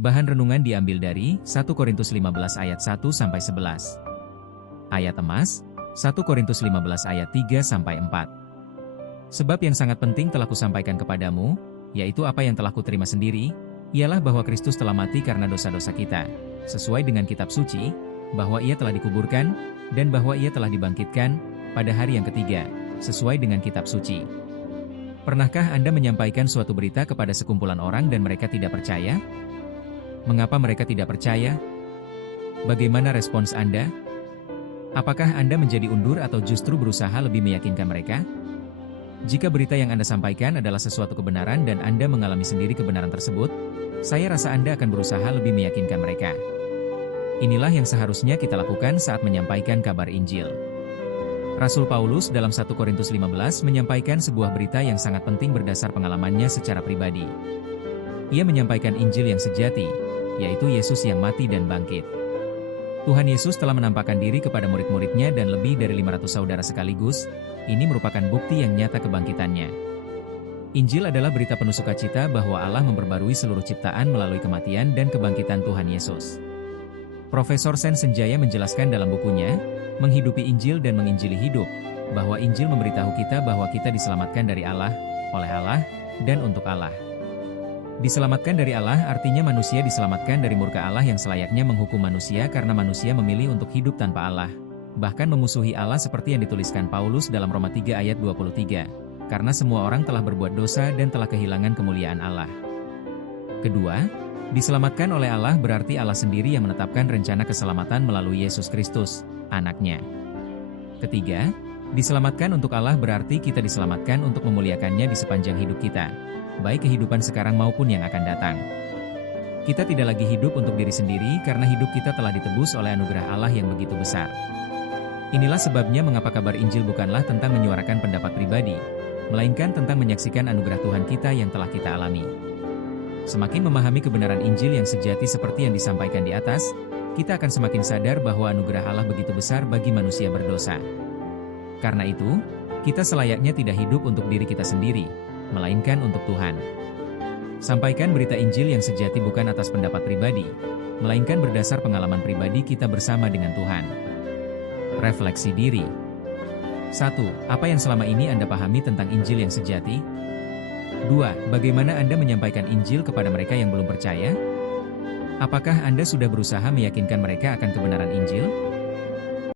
Bahan renungan diambil dari 1 Korintus 15 ayat 1-11. Ayat emas, 1 Korintus 15 ayat 3-4. Sebab yang sangat penting telah kusampaikan kepadamu, yaitu apa yang telah kuterima sendiri, ialah bahwa Kristus telah mati karena dosa-dosa kita, sesuai dengan kitab suci, bahwa ia telah dikuburkan, dan bahwa ia telah dibangkitkan pada hari yang ketiga, sesuai dengan kitab suci. Pernahkah Anda menyampaikan suatu berita kepada sekumpulan orang dan mereka tidak percaya? Mengapa mereka tidak percaya? Bagaimana respons Anda? Apakah Anda menjadi undur atau justru berusaha lebih meyakinkan mereka? Jika berita yang Anda sampaikan adalah sesuatu kebenaran dan Anda mengalami sendiri kebenaran tersebut, saya rasa Anda akan berusaha lebih meyakinkan mereka. Inilah yang seharusnya kita lakukan saat menyampaikan kabar Injil. Rasul Paulus dalam 1 Korintus 15 menyampaikan sebuah berita yang sangat penting berdasar pengalamannya secara pribadi. Ia menyampaikan Injil yang sejati, yaitu Yesus yang mati dan bangkit. Tuhan Yesus telah menampakkan diri kepada murid-muridnya dan lebih dari 500 saudara sekaligus. Ini merupakan bukti yang nyata kebangkitannya. Injil adalah berita penuh sukacita bahwa Allah memperbarui seluruh ciptaan melalui kematian dan kebangkitan Tuhan Yesus. Profesor Sen Senjaya menjelaskan dalam bukunya, Menghidupi Injil dan Menginjili Hidup, bahwa Injil memberitahu kita bahwa kita diselamatkan dari Allah, oleh Allah, dan untuk Allah. Diselamatkan dari Allah artinya manusia diselamatkan dari murka Allah yang selayaknya menghukum manusia karena manusia memilih untuk hidup tanpa Allah, bahkan memusuhi Allah seperti yang dituliskan Paulus dalam Roma 3 ayat 23, karena semua orang telah berbuat dosa dan telah kehilangan kemuliaan Allah. Kedua, diselamatkan oleh Allah berarti Allah sendiri yang menetapkan rencana keselamatan melalui Yesus Kristus, Anaknya. Ketiga, diselamatkan untuk Allah berarti kita diselamatkan untuk memuliakannya di sepanjang hidup kita, baik kehidupan sekarang maupun yang akan datang. Kita tidak lagi hidup untuk diri sendiri karena hidup kita telah ditebus oleh anugerah Allah yang begitu besar. Inilah sebabnya mengapa kabar Injil bukanlah tentang menyuarakan pendapat pribadi, melainkan tentang menyaksikan anugerah Tuhan kita yang telah kita alami. Semakin memahami kebenaran Injil yang sejati seperti yang disampaikan di atas, kita akan semakin sadar bahwa anugerah Allah begitu besar bagi manusia berdosa. Karena itu, kita selayaknya tidak hidup untuk diri kita sendiri, melainkan untuk Tuhan. Sampaikan berita Injil yang sejati bukan atas pendapat pribadi, melainkan berdasar pengalaman pribadi kita bersama dengan Tuhan. Refleksi diri. 1. Apa yang selama ini Anda pahami tentang Injil yang sejati? 2. Bagaimana Anda menyampaikan Injil kepada mereka yang belum percaya? Apakah Anda sudah berusaha meyakinkan mereka akan kebenaran Injil?